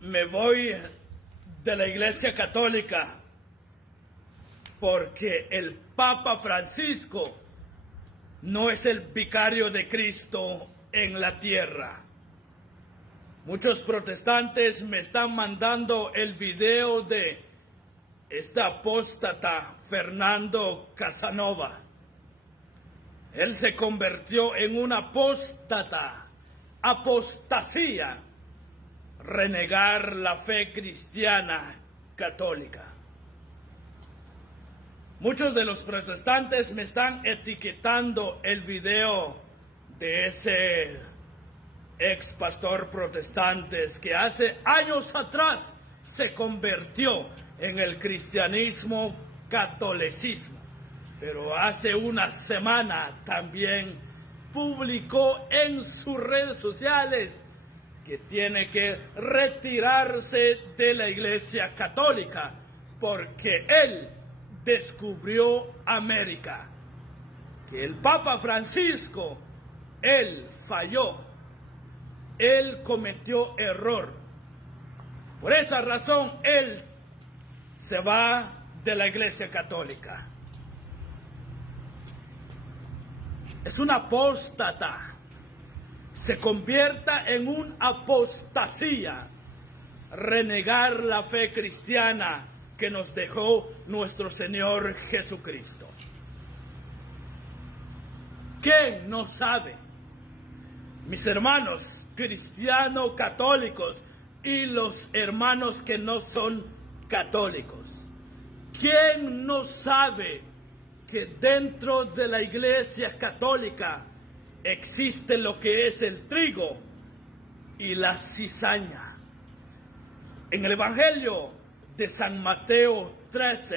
me voy de la Iglesia Católica porque el Papa Francisco no es el vicario de Cristo en la tierra. Muchos protestantes me están mandando el video de este apóstata Fernando Casanova. Él se convirtió en un apóstata, apostasía, renegar la fe cristiana católica. Muchos de los protestantes me están etiquetando el video de ese ex pastor protestante que hace años atrás se convirtió en el cristianismo catolicismo, pero hace una semana también publicó en sus redes sociales que tiene que retirarse de la Iglesia Católica porque él descubrió América, que el Papa Francisco, él falló, él cometió error. Por esa razón, él se va de la Iglesia Católica. Es un apóstata. Se convierta en un apostasía, renegar la fe cristiana que nos dejó nuestro Señor Jesucristo. ¿Quién no sabe? Mis hermanos cristianos católicos y los hermanos que no son católicos. ¿Quién no sabe que dentro de la Iglesia Católica existe lo que es el trigo y la cizaña? En el Evangelio de San Mateo 13,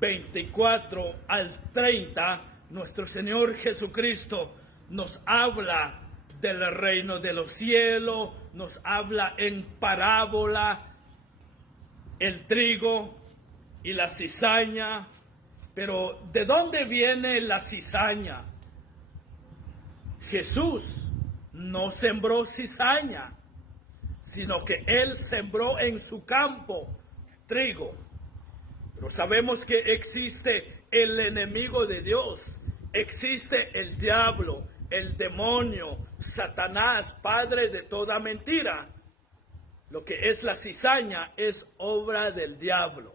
24 al 30, nuestro Señor Jesucristo nos habla del reino de los cielos, nos habla en parábola el trigo y la cizaña. Pero ¿de dónde viene la cizaña? Jesús no sembró cizaña, sino que Él sembró en su campo trigo. Pero sabemos que existe el enemigo de Dios, existe el diablo, el demonio, Satanás, padre de toda mentira. Lo que es la cizaña es obra del diablo,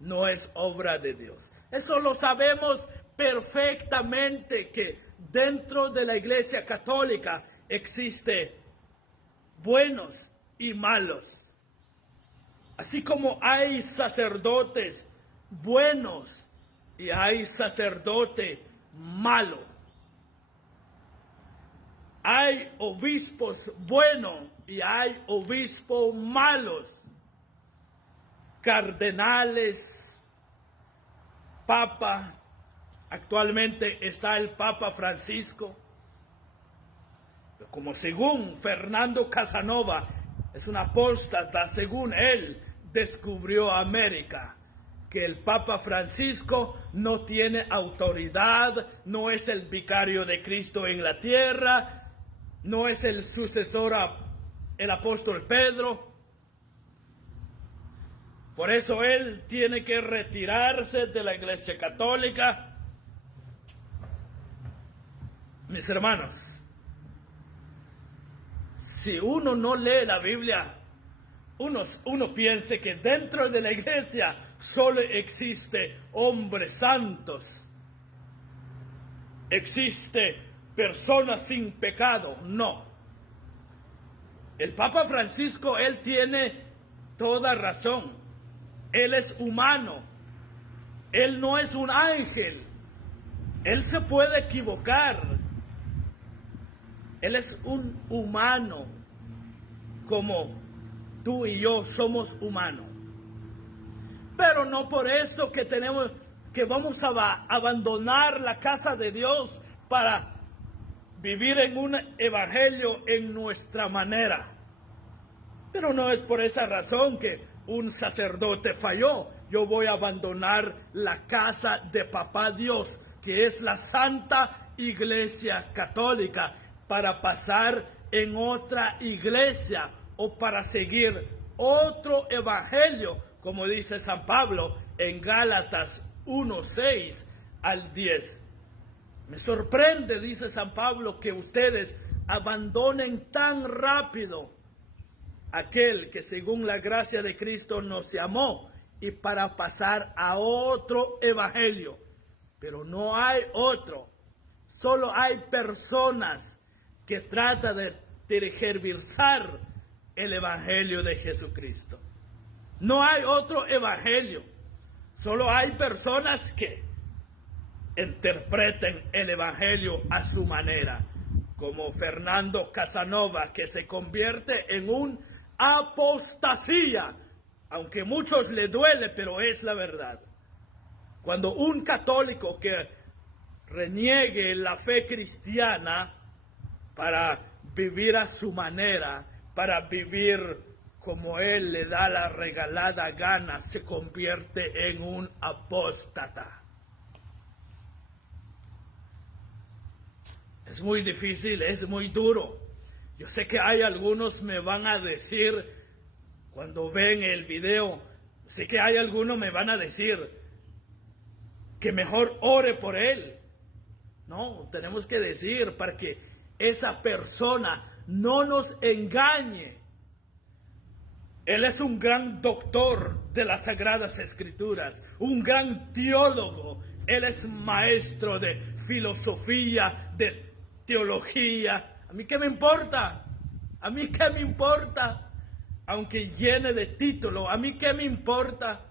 no es obra de Dios. Eso lo sabemos perfectamente, que dentro de la Iglesia Católica existe buenos y malos. Así como hay sacerdotes buenos y hay sacerdote malo. Hay obispos buenos y hay obispos malos. Cardenales, Papa, actualmente está el Papa Francisco. Como según Fernando Casanova, es un apóstata, según él descubrió América, que el Papa Francisco no tiene autoridad, no es el vicario de Cristo en la tierra, no es el sucesor el apóstol Pedro. Por eso él tiene que retirarse de la Iglesia Católica. Mis hermanos, si uno no lee la Biblia, uno piensa que dentro de la iglesia solo existe hombres santos, existe personas sin pecado. No. El Papa Francisco, él tiene toda razón. Él es humano. Él no es un ángel. Él se puede equivocar. Él es un humano, como tú y yo somos humanos. Pero no por esto que vamos a abandonar la casa de Dios para vivir en un evangelio en nuestra manera. Pero no es por esa razón que un sacerdote falló. Yo voy a abandonar la casa de Papá Dios, que es la Santa Iglesia Católica, para pasar en otra iglesia o para seguir otro evangelio, como dice San Pablo en Gálatas 1:6 al 10. Me sorprende, dice San Pablo, que ustedes abandonen tan rápido aquel que según la gracia de Cristo nos llamó y para pasar a otro evangelio. Pero no hay otro. Solo hay personas que tratan de tergiversar el evangelio de Jesucristo. No hay otro evangelio. Solo hay personas que interpreten el evangelio a su manera, como Fernando Casanova, que se convierte en un apostasía, aunque a muchos le duele, pero es la verdad. Cuando un católico que reniegue la fe cristiana para vivir a su manera, para vivir como él le da la regalada gana, se convierte en un apóstata. Es muy difícil, es muy duro. Yo sé que hay algunos me van a decir, cuando ven el video, sé que hay algunos me van a decir que mejor ore por él. No, tenemos que decir para que esa persona no nos engañe. Él es un gran doctor de las Sagradas Escrituras, un gran teólogo. Él es maestro de filosofía, de teología. ¿A mí qué me importa? ¿A mí qué me importa? Aunque llene de título, ¿a mí qué me importa?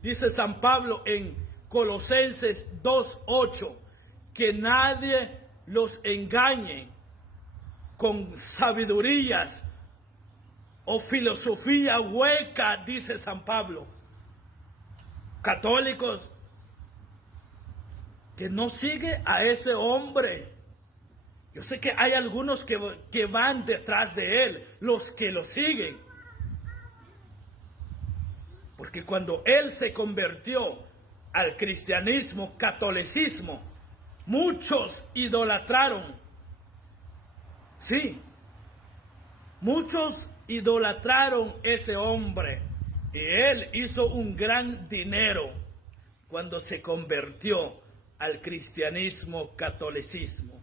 Dice San Pablo en Colosenses 2:8, que nadie los engañe con sabidurías o filosofía hueca, dice San Pablo. Católicos, que no sigue a ese hombre. Yo sé que hay algunos que van detrás de él, los que lo siguen. Porque cuando él se convirtió al cristianismo, catolicismo, muchos idolatraron. Sí, muchos idolatraron ese hombre. Y él hizo un gran dinero cuando se convirtió al cristianismo, catolicismo.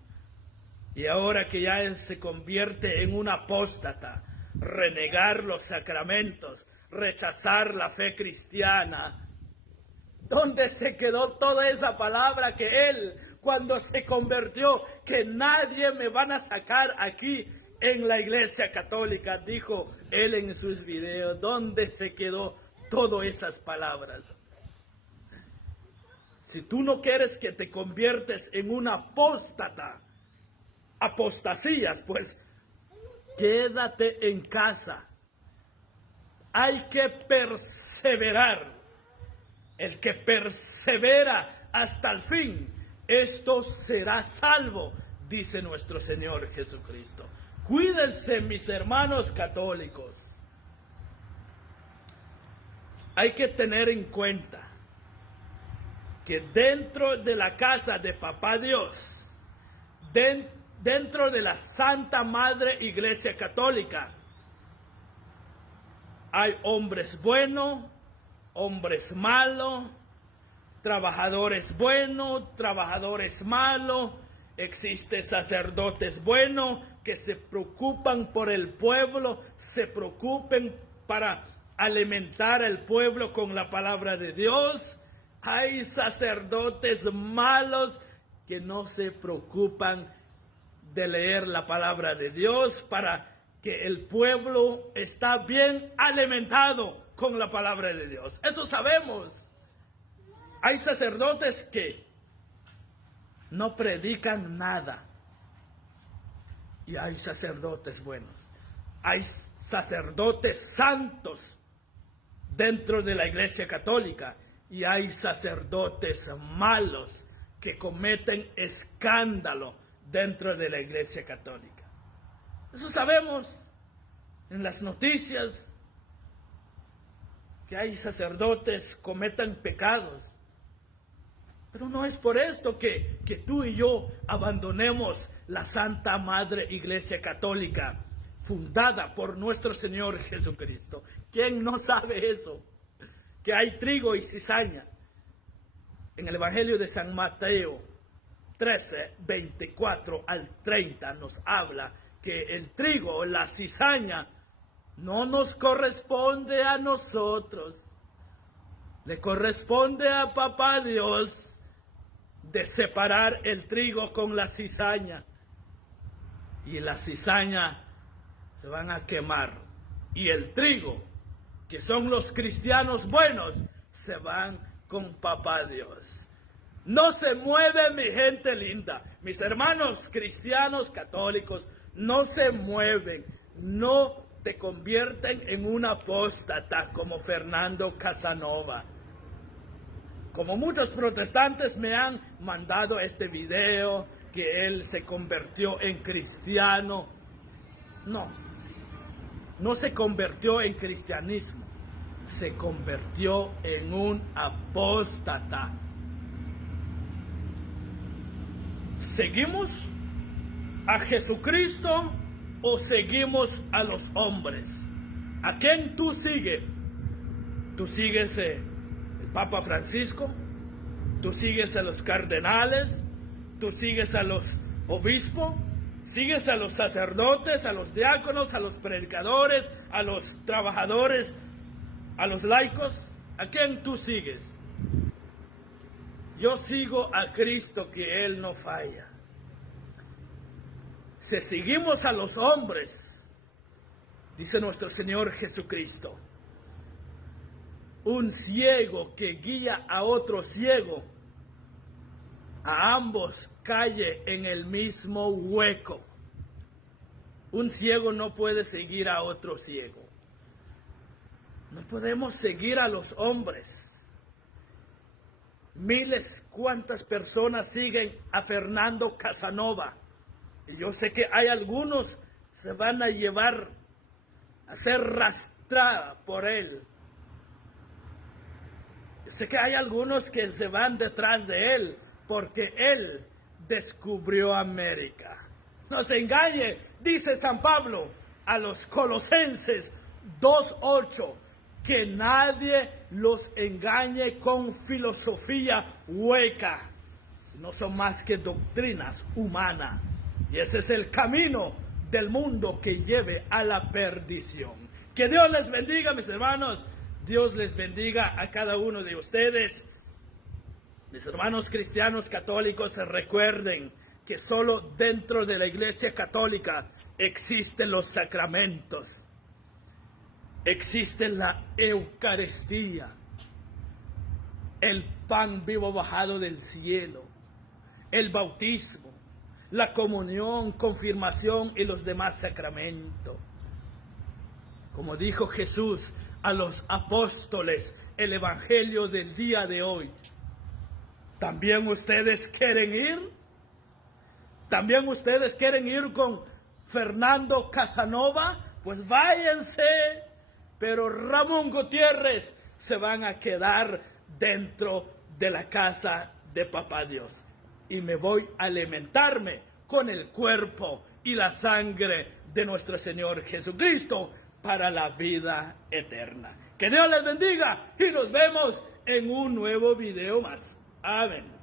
Y ahora que ya él se convierte en un apóstata, renegar los sacramentos, rechazar la fe cristiana, ¿dónde se quedó toda esa palabra que él, cuando se convirtió, que nadie me van a sacar aquí en la Iglesia Católica, dijo él en sus videos? ¿Dónde se quedó todas esas palabras? Si tú no quieres que te conviertes en un apóstata, apostasías, pues quédate en casa. Hay que perseverar. El que persevera hasta el fin, esto será salvo, dice nuestro Señor Jesucristo. Cuídense, mis hermanos católicos. Hay que tener en cuenta que dentro de la casa de Papá Dios, dentro de la Santa Madre Iglesia Católica, hay hombres buenos, hombres malos, trabajadores buenos, trabajadores malos. Existen sacerdotes buenos que se preocupan por el pueblo, se preocupen para alimentar al pueblo con la palabra de Dios. Hay sacerdotes malos que no se preocupan de leer la palabra de Dios para que el pueblo está bien alimentado con la palabra de Dios. Eso sabemos. Hay sacerdotes que no predican nada. Y hay sacerdotes buenos. Hay sacerdotes santos dentro de la Iglesia Católica. Y hay sacerdotes malos que cometen escándalo dentro de la Iglesia Católica. Eso sabemos en las noticias, que hay sacerdotes que cometen pecados. Pero no es por esto que tú y yo abandonemos la Santa Madre Iglesia Católica. fundada por nuestro Señor Jesucristo. ¿Quién no sabe eso? Que hay trigo y cizaña. En el Evangelio de San Mateo 13, 24 al 30 nos habla que el trigo, la cizaña, no nos corresponde a nosotros. Le corresponde a Papá Dios de separar el trigo con la cizaña. Y la cizaña se van a quemar. Y el trigo, que son los cristianos buenos, se van con Papá Dios. No se mueve, mi gente linda. Mis hermanos cristianos católicos no se mueven. No te convierten en un apóstata como Fernando Casanova. Como muchos protestantes me han mandado este video, que él se convirtió en cristiano. No se convirtió en cristianismo, se convirtió en un apóstata. ¿Seguimos a Jesucristo o seguimos a los hombres? ¿A quién tú sigues? ¿Tú sigues el Papa Francisco? ¿Tú sigues a los cardenales? ¿Tú sigues a los obispos? ¿Sigues a los sacerdotes, a los diáconos, a los predicadores, a los trabajadores, a los laicos? ¿A quién tú sigues? Yo sigo a Cristo, que Él no falla. Si seguimos a los hombres, dice nuestro Señor Jesucristo, un ciego que guía a otro ciego, a ambos cae en el mismo hueco. Un ciego no puede seguir a otro ciego. No podemos seguir a los hombres. Cuántas personas siguen a Fernando Casanova. Y yo sé que hay algunos se van a llevar a ser arrastrada por él. Yo sé que hay algunos que se van detrás de él, porque él descubrió América. No se engañe, dice San Pablo a los Colosenses 2:8, que nadie los engañe con filosofía hueca, no son más que doctrinas humanas. Y ese es el camino del mundo que lleve a la perdición. Que Dios les bendiga, mis hermanos. Dios les bendiga a cada uno de ustedes. Mis hermanos cristianos católicos, recuerden que solo dentro de la Iglesia Católica existen los sacramentos. Existe la Eucaristía, el pan vivo bajado del cielo, el bautismo, la comunión, confirmación y los demás sacramentos. Como dijo Jesús a los apóstoles, el evangelio del día de hoy, ¿también ustedes quieren ir? ¿También ustedes quieren ir con Fernando Casanova? Pues váyanse, pero Ramón Gutiérrez se van a quedar dentro de la casa de Papá Dios. Y me voy a alimentarme con el cuerpo y la sangre de nuestro Señor Jesucristo para la vida eterna. Que Dios les bendiga y nos vemos en un nuevo video más. Amén.